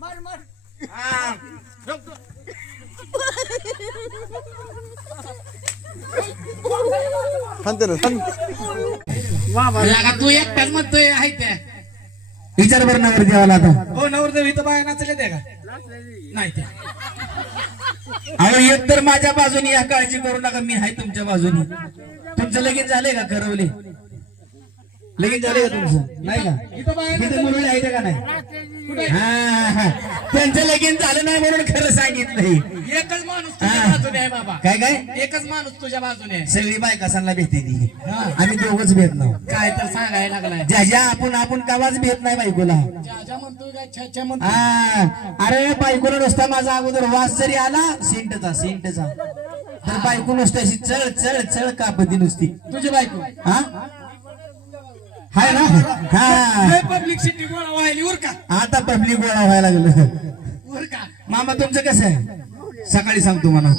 मार मार. हा. लागा तू एकटाच म्हणतोय आहे त्या. विचार बरं नवर देवाला आता. हो नवरदेव इथं बाया नाचले त्या का? नाही त्या. अहो एक तर माझ्या बाजूने या काळजी करू नका मी आहे तुमच्या बाजूने. तुमचं लगीन झालंय का ठरवले लगीन झालंय का तुमचं? नाही का? इथं मुलं आहेत का नाही? हा. त्यांचं लगीन झालं नाही म्हणून खरं सांगितलंय. एकच माणूस तुझ्या. बाजूने आहे बाबा. काय काय? एकच माणूस तुझ्या बाजूने आहे. सगळी बायकासांना भेटते ती. आम्ही दोघच भेट नाव. काय तर सांगायला लागलाय. ज्या ज्या आपण आपण कावाच भेट नाही बायकोला. ज्या ज्या म्हणतोय काय छ्या छ्या म्हणतोय हा. अरे बायकोला नुसता माझा अगोदर वास जरी आला सेंटचा सेंटचा. तर बायको नुसती अशी चळ चळ चळ कापती नुसती. तुझी बायको? हा? हाय ना? हा पब्लिक सिटी गोळा व्हायली वर का? आता पब्लिक गोळा व्हायला लागलं. वर का? मामा तुमचं कसं आहे? सकाळी सांगतो म्हणा.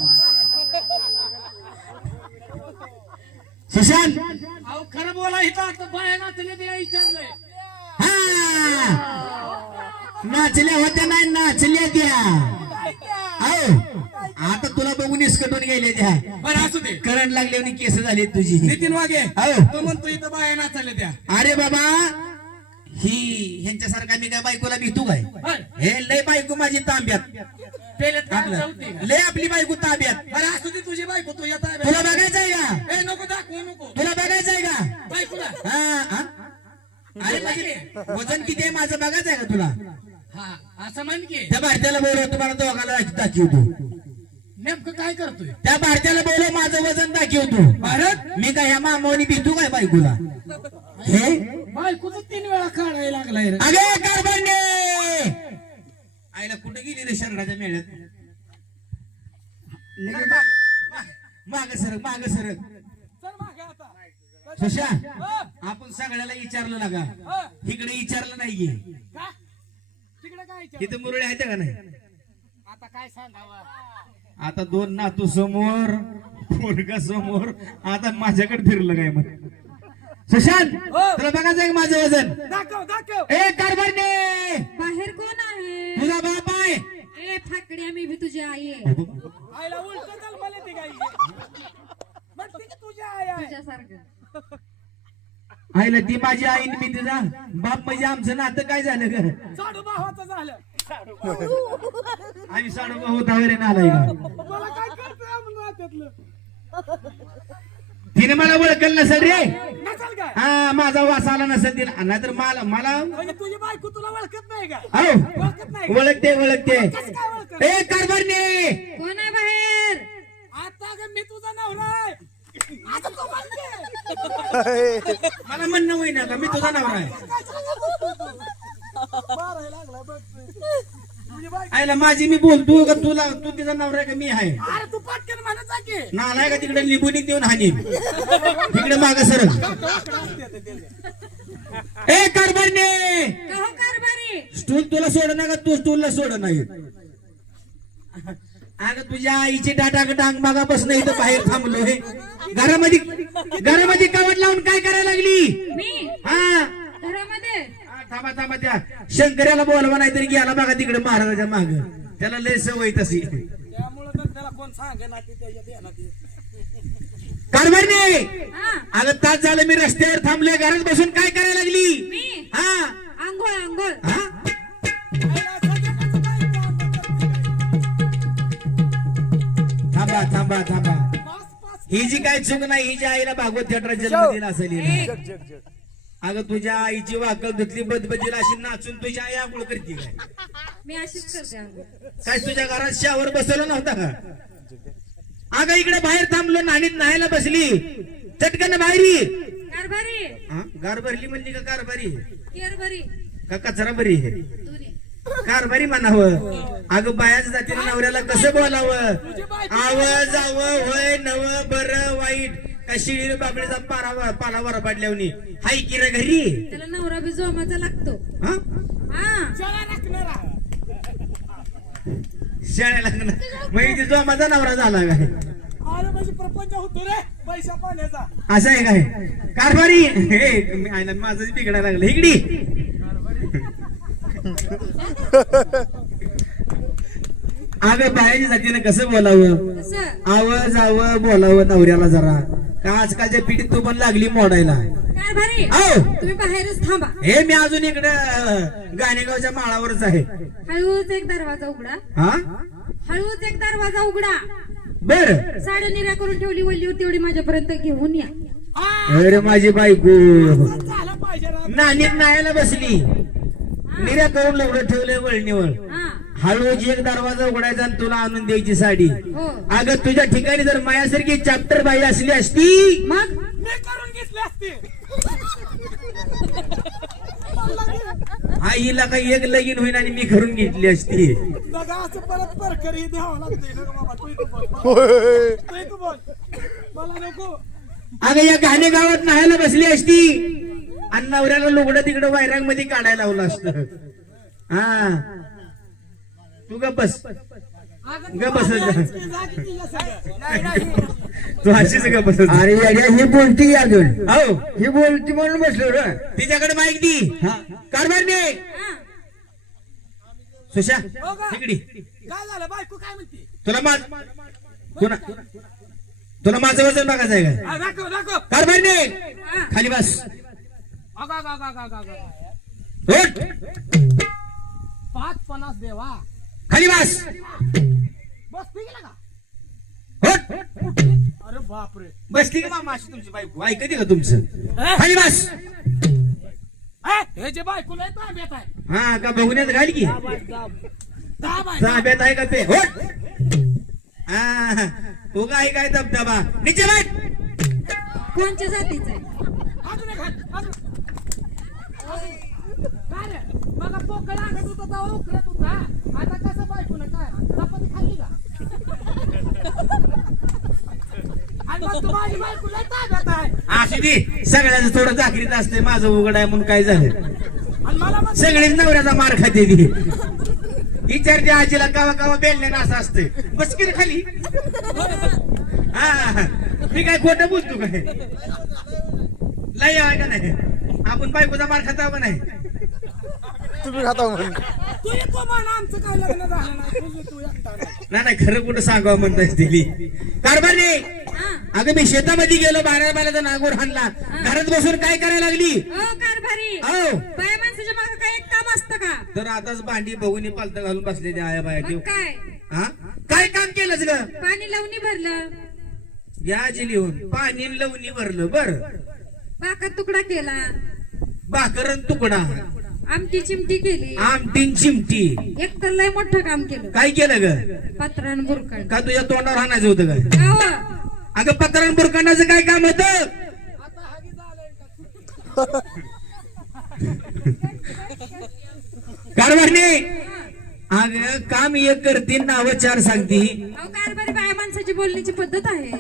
सुशांत! अहो खरं बोला इथं आता बाया नाचले ते विचारलंय. हा! नाचल्या होत्या नाही नाचल्या त्या. आता तुला बघून इसकटून गेले त्या बरं असू दे. करंट लागल्याने केस झाली तुझी. नितीन वागे. तो म्हणतो इथं बाया नाचले त्या अरे बाबा ही ह्यांच्यासारखा मी काय बायकोला भीतू काय. हे लय बायको माझी तांब्यात. का? लय आपली बायको ताब्यात. बरं असू दे तुझी बायको तू येत तुला बघायचंय का? ए नको दाखवू नको. तुला बघायचंय का? बायकोला. हा, हा? अरे माझे वजन किती आहे माझं बघायचंय का तुला? हा असं म्हण की. त्या भारतीयाला बोलव तुम्हाला दोघाला दाखवतो नेमकं काय करतोय? त्या भारतीयाला बोलव माझं वजन दाखवतो भारत? मी काय ह्या मामावनी भीतू काय बायकोला? हे? बायकोच तीन वेळा काढायला लागलाय रे. अगे कारभांडे! आईला कुठे गेली रे शरणाच्या मेळ्यात? माग सरक माग सरक. सुशा आपण सगळ्याला विचारलं लागा इकडे विचारलं नाहीये का तिकडे काय विचार? इथं मुरळे आहेत का नाही? आता काय सांगावं? आता दोन नातू समोर पोरगा समोर आता माझ्याकडे फिरलं काय मग. सुशांत तुला बघायचं आहे का माझं वजन? दाखव दाखव. ए बाहेर कोण आहे? तुझा बाप आहे. ए फाकड्या मी बी तुझी आई आहे. आईला उलट चाल मला ते की तुझ्या आई आहे. तुझ्यासारखं. आईला ती माझी आई मी तिचा. बाप म्हणजे आमचं नातं काय झालं ग? साडू भावाचं झालं. आम्ही साडू होता वगैरे नालाय का मला काय करतोय आपण नात्यातलं? तिने मला ओळखल नसेल रे. नसाल हा माझा वास आला नसेल तिला. नाहीतर मला मला म्हणजे तुझी बायको तुला ओळखत नाही का? अहो ओळखत नाही का? ओळखते ओळखते. कसं काय ओळखत? ए कारभारने कोण आहे बाहेर? आता ग मी तुझा नवरा आहे. म्हणते मला म्हणणं होईन आता मी तुझा नवरा आहे. माझी मी बोलतो का तुला तू तिचा नवरा आहे का मी आहे? म्हणत जा की. तिकडे लिंबूनी देऊन हानी? तिकडे माग सरक ए कारभारने कारभारी स्टूल तुला सोड ना का तू स्टूलला सोड नाही अगं तुझ्या आईची डाटा डांग मागापासून इथं बाहेर थांबलो हे घरामध्ये घरामध्ये कवट लावून काय करायला लागली? मी? हा? घरामध्ये? हा, थांबा थांबा त्या शंकर्याला बोलवा नाही तरी गेला बघा तिकडे महाराजाच्या माग. त्याला लय सवय तशी. त्यामुळे तर त्याला कोण सांगे ना ते त्याच्या ध्यानात येत नाही. कारभारने हा. अगं तास झालं मी रस्त्यावर थांबलोय घरात बसून काय करायला लागली? मी? हा? आंघोळ आंघोळ. हा? थांबा थांबा थांबा. ही जी काय चूक नाही ही जी आईला भागवत थिएटर जन्म दिला असेल. अगं तुझ्या आईची वाकल धुतली बदबदीला अशी नाचून तुझी आई आंघोळ करते काय? मी अशीच करते काय तुझ्या घरात शावर बसवलं नव्हता का? अगं इकडे बाहेर थांबलो नाणीत न्हायला बसली. चटकन बाहेरी कारभारी हा? गार भरली म्हणली का कारभारी केरभरी. का कचरा बरी कारभारी म्हणावं. अगं बायाच जातीने नवऱ्याला कसं बोलावं? आव जाव होय नव बर वाईट. का शिळी बाबडीचा पारा पाला वर पाडल्यावनी. हाय की रे घरी? त्याला नवरा बी जोमाचा लागतो. हा? हा. शाळा लागणार. मग इथे जो माझा नवरा झाला काय? अरे म्हणजे प्रपंच होतो रे पैसा पाण्याचा. असं आहे काय? कारभारी? हे मी- आईला माझंच बिघडायला लागलं. इकडी. अगं बायाच्या जातीनं कसं बोलावं? आव जावं बोलावं नवऱ्याला जरा. का आजकालच्या पिढीत तू पण लागली मोडायला? तुम्ही बाहेरच थांबा. हे मी अजून इकडे गाणेगावच्या माळावरच आहे. हळूच एक दरवाजा उघडा. हा? हळूच एक दरवाजा उघडा. बर. साड्या निर्या करून ठेवली वल्ली तेवढी माझ्यापर्यंत घेऊन या. अरे माझी बायको. नाणीत नायाला बसली. निर्या करून ठेवलंय वळणीवर. हा. हळूच एक दरवाजा उघडायचा आणि तुला आणून द्यायची साडी. हो. अगं तुझ्या ठिकाणी जर मायासारखी चॅप्टर बाई असली असती मग? मी करून घेतली असती. आईला काही एक लगीन होईन आणि मी करून घेतली असती. असं परत परकरी द्यावं मला नको. अगं या गाणे गावात नाहायला बसली असती. आणि नवऱ्याला लुगडं तिकडं वैरांग काढायला लावलं असतं. हा. तू ग बस. ग. तू अशीच ग बस. अरे याड्या ही बोलती की अजून? हो. ही बोलती म्हणून बसलो रे. तिच्याकडे माहिती दी. कारभारने हा सुशा हो का? तिकडी. काय झालं? बायको काय म्हणते? तुला माझ तुला तुला माझं वजन बघायचं आहे का? हा, दाखव दाखव. कारभारने हा. खाली बस. पाच पन्नास देवा. खाली बस. बस पी गेला का. अरे बापरे. बसली का मामा अशी तुमची बायको. ऐकते का तुमचं? खाली बस. ए, हे जे बायको लय ताब्यात आहे. हा का बघण्यात घाल की? दाब आहे ताब्यात आहे का ते? होट हा तू काय काय दबदबा निचे बैठ कोणच्या जातीचं आहे अजून एक हात, अजून. काय रे? मला पोकळ आणत होता तेव्हा उकळत होता. आता कसं बायकोनं काय? चपाती खाल्ली का? आणि मग तू माझी बायको लय ताब्यात आहे. अशी ती सगळ्याचं थोडं चाकरीत असते माझं उघड आहे म्हणून काय झालं? आणि मला मग सगळीच नवऱ्याचा मार खाते ती. विचारते आजीला कावा कावा बेलने असं असते बस की रे खाली. हा मी काय खोटं बोलतो काय? लय आहे का नाही? आपण बायकोचा मार खाता का नाही? तुम्ही खाता म्हणून. तू येतो म्हणा आमचं काय लग्न झालं नाही? तुझं तू एकटा नाही. नाही नाही खरं कुठं सांगावं म्हणताय दिली. कारभारी हा. अगं मी शेतामध्ये गेलो बारा बाराचा नागोर हाणला. घरात बसून काय करायला लागली? ओ कारभारी. हो. बाया माणसाच्या मागे काय एक काम असतं का? तर आताच भांडी बघून पालत घालून बसलेली आया बाया मग काय? हा? काय काम केलंच ग? पाणी लावणी भरलं. घ्याची लिहून पाणी लवणी भरलं बर. बाकात तुकडा केला. भाकरन तुकडा. आमटी चिमटी केली. आमटीन चिमटी. एक तर लय मोठं काम केलं. काय केलं ग? पत्रान बुरकण का तुझ्या तोंडावर हाणायचं होतं काय गाव अगं पत्रान बुरकांडाचं काय काम होतं? आता हागी झालंय का कारभारने अगं काम एक करते नाव चार सांगती. कारभारी बाया माणसाची बोलण्याची पद्धत आहे.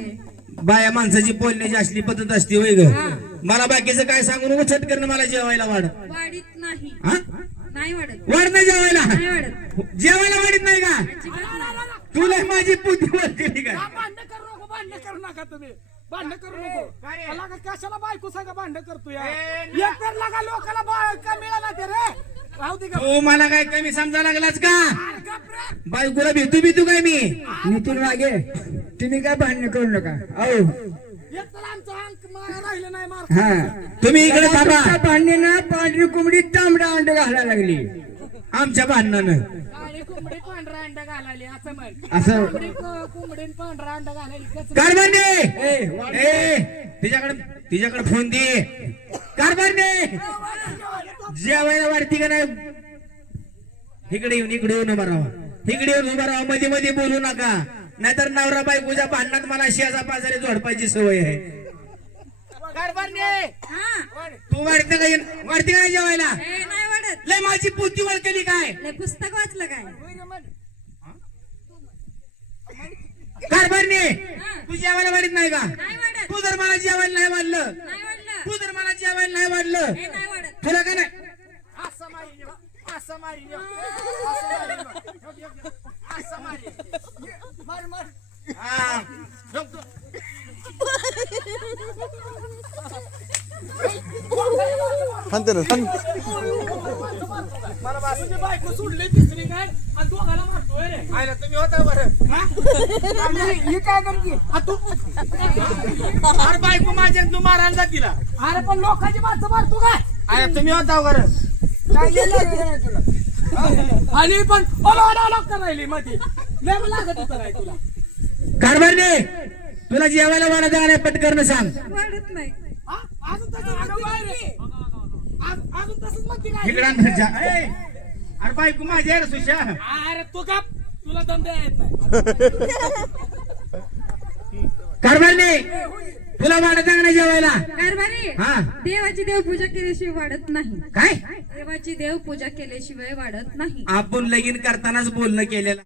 बाया माणसाची बोलण्याची असली पद्धत असते होय ग. हा. मला बाकीचं काय सांगून उचट करणं मला जेवायला वाढ. वाढीत नाही. हा? नाही वाढत. वाढ नाही जेवायला? नाही वाढत. जेवायला वाढत नाही का. तुला माझी बुद्धी वाढली का हा, भांडण करू नको भांडण करू नका तुम्ही. भांडण करू नको. मला का कशाला बायको सांगा भांडण करतो या एक तर लागा लोकाला बायका मिळाला ते रे. राहू दे का तू मला काय कमी समजा लागलाच का. बायकोला भेटू भेटू काय मी? नितीन मागे. तुम्ही काय भांडण करू नका. अहो एक तर आमचं अंक मारा राहिलं नाही मार हा. तुम्ही इकडे थांबा. भांडणीनं पांढरी कोंबडी तांबडा अंड घालायला लागली. आमच्या भांडणानं. काळी कोंबडी पांढरा अंडा घालायली असं म्हण. असं. कोंबडी कोंबडी पांढरा अंडा घालायली कसं? कारभारने ए तिच्याकडे तिच्याकडे फोन दे. कारभारने जेवायला वाढती का नाही? इकडे येऊन इकडे येऊन उभा राहा. इकडे येऊन उभा राहा. मध्ये मध्ये बोलू नका. नाहीतर नवरा बायकोच्या भांडणात मला शेजा पाजारी झोडपायची सवय आहे. हा. तू वाढते का वाढते का जेवायला? ए, नाही वाढत. लय माझी बुद्धी वळकेली काय? लय पुस्तक वाचलं काय? कारभारने हा. तू जेवायला वाढत नाही का? तू जर मला जेवायला नाही वाढलं नाही वाढलं. तू जर मला जेवायला नाही वाढलं तुला काय नाही असं मारी असं मारी असं मारी असं मारी मार मार हा. सांगते ना सांग तुझी बायको सोडली तिसरी काय आणि दोघाला मारतोय रे आयला तुम्ही होता बरं ही काय करते आ, तू अरे बायको माझ्या तू मारायला जा तिला अरे पण लोकांची माणसं मारतो काय आयला तुम्ही होता बरं काय तुला आणि पण ओला ओला मध्ये लागत होतं काय तुला कारभारने तुला जेवायला वाढत आहे पटकन सांग वाढत नाही हा? अजून काय? आज- अजून तसंच म्हणते काय. ए, अरे बायको माझी आहे रे सुशा. अरे तू का तुला धंदा येत नाही. कारभारने तुला वाढत आहे ना जेवायला? कारभारी हा. देवाची देवपूजा केल्याशिवाय वाढत नाही. काय? देवाची देवपूजा केल्याशिवाय वाढत नाही. आपण लगीन करतानाच बोलणं केलेलं.